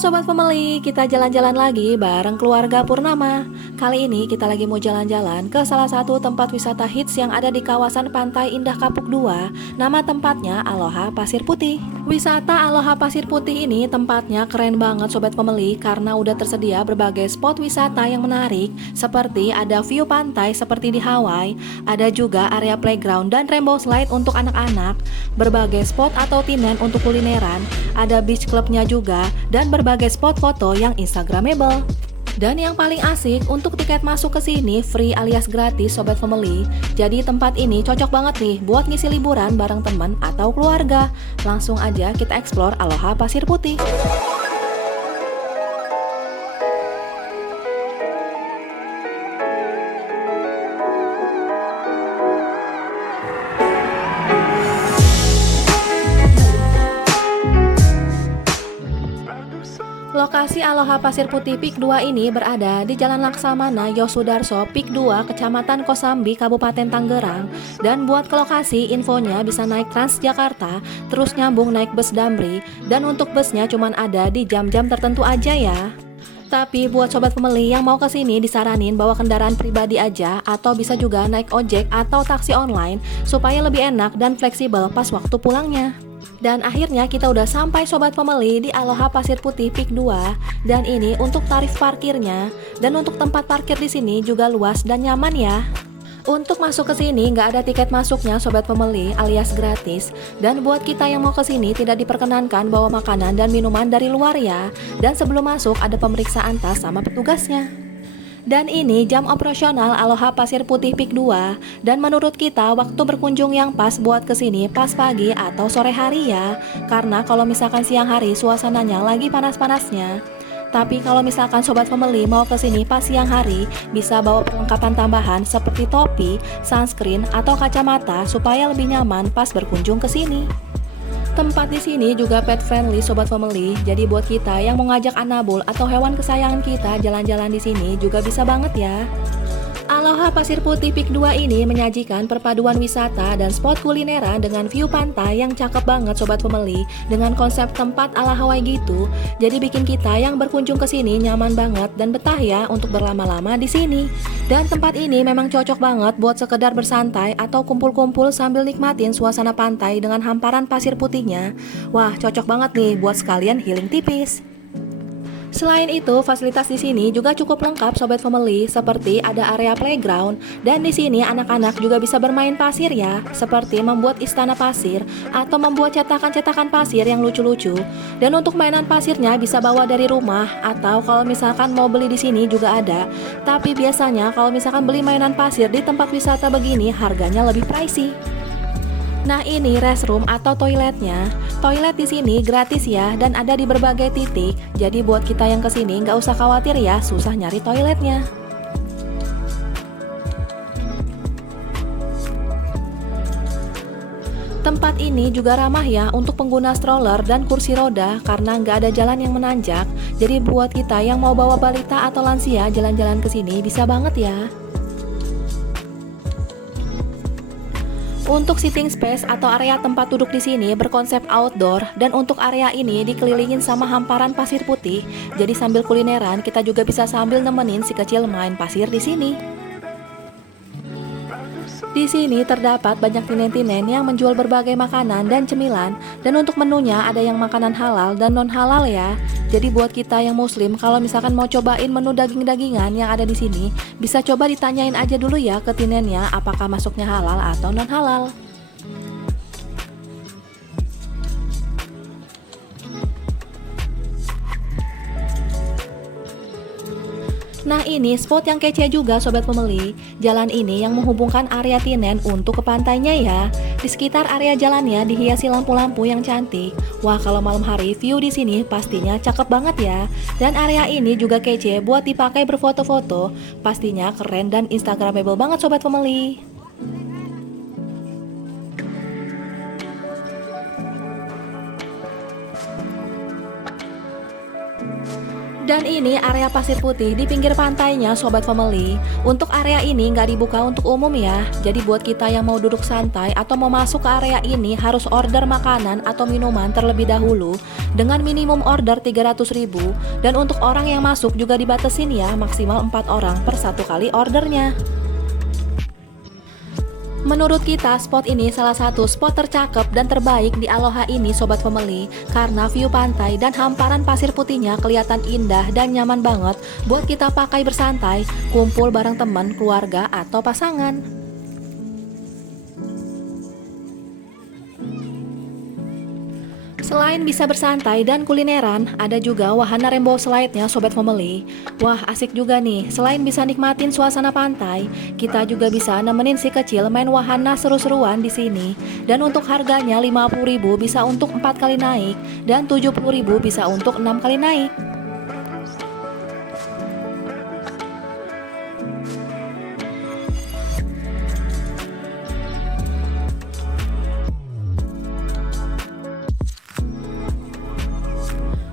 Sobat Family, kita jalan-jalan lagi bareng keluarga Purnama. Kali ini kita lagi mau jalan-jalan ke salah satu tempat wisata hits yang ada di kawasan Pantai Indah Kapuk 2. Nama tempatnya Aloha Pasir Putih. Wisata Aloha Pasir Putih ini tempatnya keren banget Sobat Family karena udah tersedia berbagai spot wisata yang menarik, seperti ada view pantai seperti di Hawaii, ada juga area playground dan rainbow slide untuk anak-anak, berbagai spot atau tinen untuk kulineran, ada beach clubnya juga, dan berbagai spot foto yang instagramable. Dan yang paling asik, untuk tiket masuk ke sini free alias gratis Sobat Family. Jadi tempat ini cocok banget nih buat ngisi liburan bareng teman atau keluarga. Langsung aja kita explore Aloha Pasir Putih. Lokasi Aloha Pasir Putih Peak 2 ini berada di Jalan Laksamana Yosudarso Peak 2, Kecamatan Kosambi, Kabupaten Tangerang. Dan buat ke lokasi, infonya bisa naik Transjakarta, terus nyambung naik bus Damri. Dan untuk busnya cuman ada di jam-jam tertentu aja ya. Tapi buat Sobat Family yang mau kesini disaranin bawa kendaraan pribadi aja, atau bisa juga naik ojek atau taksi online supaya lebih enak dan fleksibel pas waktu pulangnya. Dan akhirnya kita udah sampai Sobat Family di Aloha Pasir Putih Peak 2. Dan ini untuk tarif parkirnya. Dan untuk tempat parkir di sini juga luas dan nyaman ya. Untuk masuk ke sini nggak ada tiket masuknya Sobat Family alias gratis. Dan buat kita yang mau ke sini tidak diperkenankan bawa makanan dan minuman dari luar ya. Dan sebelum masuk ada pemeriksaan tas sama petugasnya. Dan ini jam operasional Aloha Pasir Putih Peak 2. Dan menurut kita waktu berkunjung yang pas buat kesini pas pagi atau sore hari ya. Karena kalau misalkan siang hari suasananya lagi panas-panasnya. Tapi kalau misalkan Sobat Family mau kesini pas siang hari, bisa bawa perlengkapan tambahan seperti topi, sunscreen, atau kacamata supaya lebih nyaman pas berkunjung ke sini. Tempat di sini juga pet friendly Sobat Family. Jadi buat kita yang mau ngajak anabul atau hewan kesayangan kita jalan-jalan di sini juga bisa banget ya. Aloha Pasir Putih Peak 2 ini menyajikan perpaduan wisata dan spot kulineran dengan view pantai yang cakep banget Sobat Family, dengan konsep tempat ala Hawaii gitu. Jadi bikin kita yang berkunjung ke sini nyaman banget dan betah ya untuk berlama-lama di sini. Dan tempat ini memang cocok banget buat sekedar bersantai atau kumpul-kumpul sambil nikmatin suasana pantai dengan hamparan pasir putihnya. Wah, cocok banget nih buat sekalian healing tipis. Selain itu, fasilitas di sini juga cukup lengkap Sobat Family, seperti ada area playground, dan di sini anak-anak juga bisa bermain pasir ya, seperti membuat istana pasir atau membuat cetakan-cetakan pasir yang lucu-lucu. Dan untuk mainan pasirnya bisa bawa dari rumah, atau kalau misalkan mau beli di sini juga ada. Tapi biasanya kalau misalkan beli mainan pasir di tempat wisata begini harganya lebih pricey. Nah ini restroom atau toiletnya. Toilet di sini gratis ya dan ada di berbagai titik. Jadi buat kita yang kesini nggak usah khawatir ya susah nyari toiletnya. Tempat ini juga ramah ya untuk pengguna stroller dan kursi roda karena nggak ada jalan yang menanjak. Jadi buat kita yang mau bawa balita atau lansia jalan-jalan ke sini bisa banget ya. Untuk sitting space atau area tempat duduk di sini berkonsep outdoor, dan untuk area ini dikelilingin sama hamparan pasir putih. Jadi sambil kulineran kita juga bisa sambil nemenin si kecil main pasir di sini. Di sini terdapat banyak tinen-tinen yang menjual berbagai makanan dan cemilan, dan untuk menunya ada yang makanan halal dan non halal ya. Jadi buat kita yang muslim kalau misalkan mau cobain menu daging-dagingan yang ada di sini, bisa coba ditanyain aja dulu ya ke tinennya apakah masuknya halal atau non halal. Nah ini spot yang kece juga Sobat Family. Jalan ini yang menghubungkan area Tinen untuk ke pantainya ya. Di sekitar area jalannya dihiasi lampu-lampu yang cantik. Wah kalau malam hari view di sini pastinya cakep banget ya. Dan area ini juga kece buat dipakai berfoto-foto. Pastinya keren dan instagramable banget Sobat Family. Dan ini area pasir putih di pinggir pantainya Sobat Family. Untuk area ini nggak dibuka untuk umum ya. Jadi buat kita yang mau duduk santai atau mau masuk ke area ini harus order makanan atau minuman terlebih dahulu dengan minimum order 300.000. Dan untuk orang yang masuk juga dibatasin ya, maksimal 4 orang per satu kali ordernya. Menurut kita, spot ini salah satu spot tercakep dan terbaik di Aloha ini Sobat Family, karena view pantai dan hamparan pasir putihnya kelihatan indah dan nyaman banget buat kita pakai bersantai, kumpul bareng teman, keluarga, atau pasangan. Selain bisa bersantai dan kulineran, ada juga wahana rainbow slide-nya Sobat Family. Wah, asik juga nih. Selain bisa nikmatin suasana pantai, kita juga bisa nemenin si kecil main wahana seru-seruan di sini. Dan untuk harganya 50.000 bisa untuk 4 kali naik dan 70.000 bisa untuk 6 kali naik.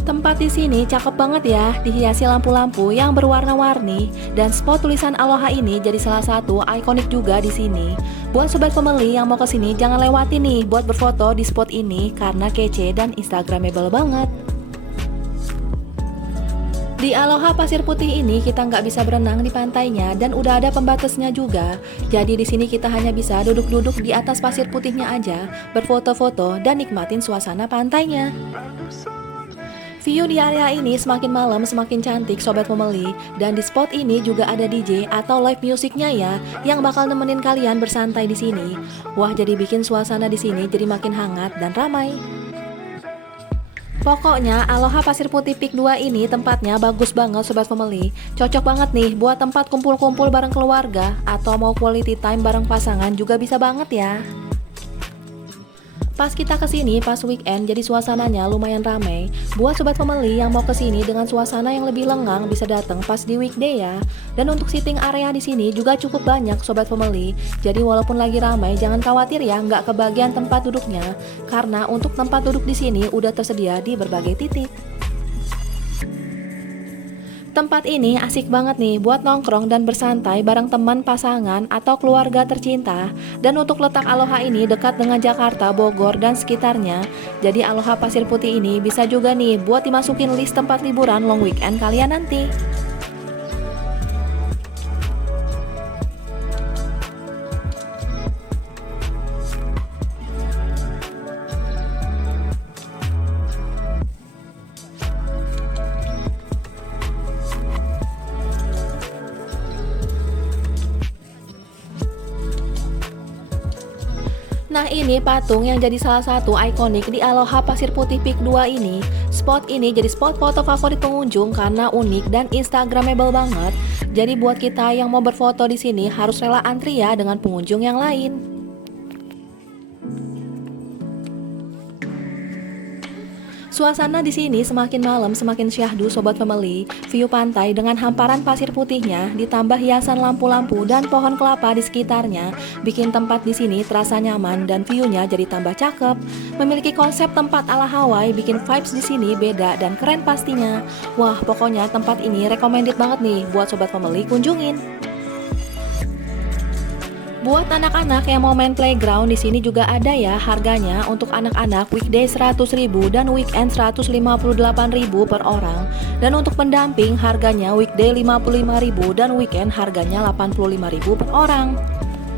Tempat di sini cakep banget ya, dihiasi lampu-lampu yang berwarna-warni, dan spot tulisan Aloha ini jadi salah satu ikonik juga di sini. Buat Sobat Family yang mau kesini jangan lewati nih buat berfoto di spot ini karena kece dan instagramable banget. Di Aloha Pasir Putih ini kita nggak bisa berenang di pantainya dan udah ada pembatasnya juga. Jadi di sini kita hanya bisa duduk-duduk di atas pasir putihnya aja, berfoto-foto dan nikmatin suasana pantainya. View di area ini semakin malam semakin cantik Sobat Family, dan di spot ini juga ada DJ atau live musiknya ya yang bakal nemenin kalian bersantai di sini. Wah, jadi bikin suasana di sini jadi makin hangat dan ramai. Pokoknya Aloha Pasir Putih Peak 2 ini tempatnya bagus banget Sobat Family. Cocok banget nih buat tempat kumpul-kumpul bareng keluarga atau mau quality time bareng pasangan juga bisa banget ya. Pas kita kesini pas weekend jadi suasananya lumayan ramai. Buat Sobat Family yang mau kesini dengan suasana yang lebih lengang bisa datang pas di weekday ya. Dan untuk seating area di sini juga cukup banyak Sobat Family. Jadi walaupun lagi ramai jangan khawatir ya nggak kebagian tempat duduknya, karena untuk tempat duduk di sini udah tersedia di berbagai titik. Tempat ini asik banget nih buat nongkrong dan bersantai bareng teman, pasangan, atau keluarga tercinta. Dan untuk letak Aloha ini dekat dengan Jakarta, Bogor, dan sekitarnya. Jadi Aloha Pasir Putih ini bisa juga nih buat dimasukin list tempat liburan long weekend kalian nanti. Nah, ini patung yang jadi salah satu ikonik di Aloha Pasir Putih Peak 2 ini. Spot ini jadi spot foto favorit pengunjung karena unik dan instagramable banget. Jadi buat kita yang mau berfoto di sini harus rela antri ya dengan pengunjung yang lain. Suasana di sini semakin malam semakin syahdu Sobat Family. View pantai dengan hamparan pasir putihnya ditambah hiasan lampu-lampu dan pohon kelapa di sekitarnya bikin tempat di sini terasa nyaman dan view-nya jadi tambah cakep. Memiliki konsep tempat ala Hawaii bikin vibes di sini beda dan keren pastinya. Wah, pokoknya tempat ini recommended banget nih buat Sobat Family kunjungin. Buat anak-anak yang mau main playground di sini juga ada ya harganya. Untuk anak-anak weekday 100.000 dan weekend 158.000 per orang. Dan untuk pendamping harganya weekday 55.000 dan weekend harganya 85.000 per orang.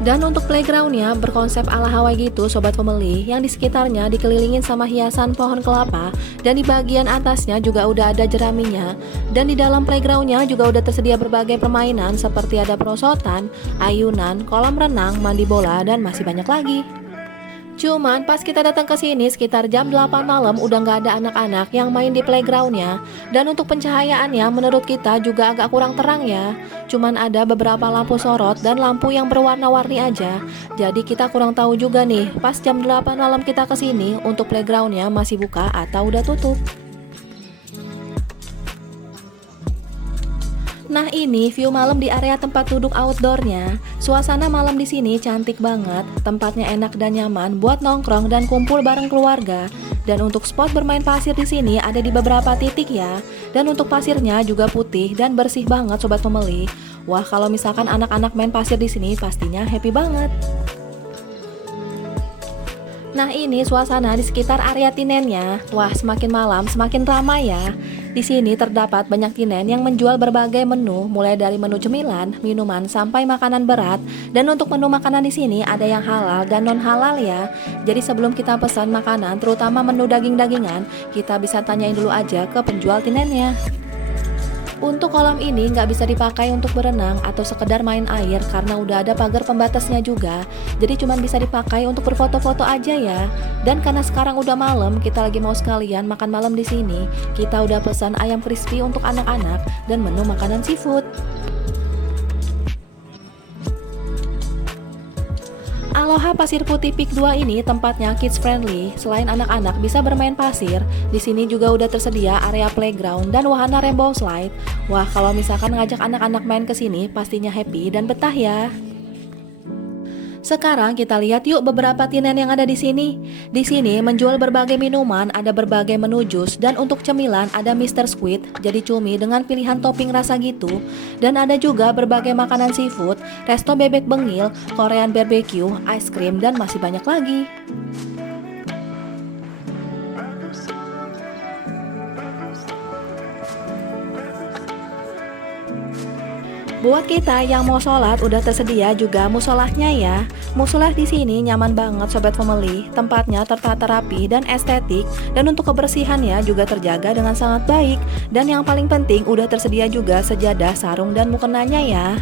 Dan untuk playgroundnya berkonsep ala Hawaii gitu Sobat Family, yang di sekitarnya dikelilingin sama hiasan pohon kelapa, dan di bagian atasnya juga udah ada jeraminya. Dan di dalam playgroundnya juga udah tersedia berbagai permainan seperti ada perosotan, ayunan, kolam renang, mandi bola, dan masih banyak lagi. Cuman pas kita datang ke sini sekitar jam 8 malam udah nggak ada anak-anak yang main di playgroundnya. Dan untuk pencahayaannya menurut kita juga agak kurang terang ya. Cuman ada beberapa lampu sorot dan lampu yang berwarna-warni aja. Jadi kita kurang tahu juga nih pas jam 8 malam kita ke sini untuk playgroundnya masih buka atau udah tutup. Nah, ini view malam di area tempat duduk outdoornya. Suasana malam di sini cantik banget, tempatnya enak dan nyaman buat nongkrong dan kumpul bareng keluarga. Dan untuk spot bermain pasir di sini ada di beberapa titik ya. Dan untuk pasirnya juga putih dan bersih banget sobat pembeli. Wah, kalau misalkan anak-anak main pasir di sini pastinya happy banget. Nah, ini suasana di sekitar area tinennya. Wah, semakin malam semakin ramai ya. Di sini terdapat banyak tinen yang menjual berbagai menu, mulai dari menu cemilan, minuman, sampai makanan berat. Dan untuk menu makanan di sini ada yang halal dan non halal ya. Jadi sebelum kita pesan makanan, terutama menu daging-dagingan, kita bisa tanyain dulu aja ke penjual tinennya. Untuk kolam ini nggak bisa dipakai untuk berenang atau sekedar main air karena udah ada pagar pembatasnya juga. Jadi cuma bisa dipakai untuk berfoto-foto aja ya. Dan karena sekarang udah malam, kita lagi mau sekalian makan malam di sini. Kita udah pesan ayam crispy untuk anak-anak dan menu makanan seafood. Aloha Pasir Putih Peak 2 ini tempatnya kids friendly. Selain anak-anak bisa bermain pasir, di sini juga udah tersedia area playground dan wahana rainbow slide. Wah, kalau misalkan ngajak anak-anak main ke sini pastinya happy dan betah ya. Sekarang kita lihat yuk beberapa tinen yang ada di sini. Di sini menjual berbagai minuman, ada berbagai menu jus, dan untuk cemilan ada Mr. Squid, jadi cumi dengan pilihan topping rasa gitu. Dan ada juga berbagai makanan seafood, resto bebek bengil, Korean barbecue, ice cream, dan masih banyak lagi. Buat kita yang mau sholat udah tersedia juga musolahnya ya. Musolah di sini nyaman banget sobat family. Tempatnya tertata rapi dan estetik, dan untuk kebersihannya juga terjaga dengan sangat baik. Dan yang paling penting udah tersedia juga sejadah, sarung, dan mukenanya ya.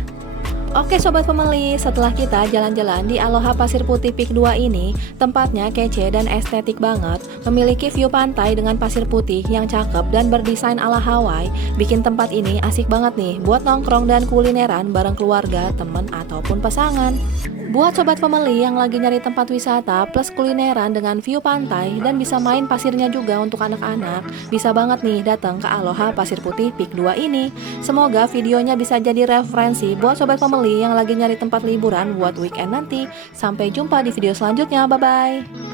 Oke sobat pembeli, setelah kita jalan-jalan di Aloha Pasir Putih Peak 2 ini, tempatnya kece dan estetik banget, memiliki view pantai dengan pasir putih yang cakep dan berdesain ala Hawaii, bikin tempat ini asik banget nih buat nongkrong dan kulineran bareng keluarga, temen, ataupun pasangan. Buat sobat pembeli yang lagi nyari tempat wisata plus kulineran dengan view pantai dan bisa main pasirnya juga untuk anak-anak, bisa banget nih datang ke Aloha Pasir Putih Peak 2 ini. Semoga videonya bisa jadi referensi buat sobat pembeli yang lagi nyari tempat liburan buat weekend nanti. Sampai jumpa di video selanjutnya, bye-bye.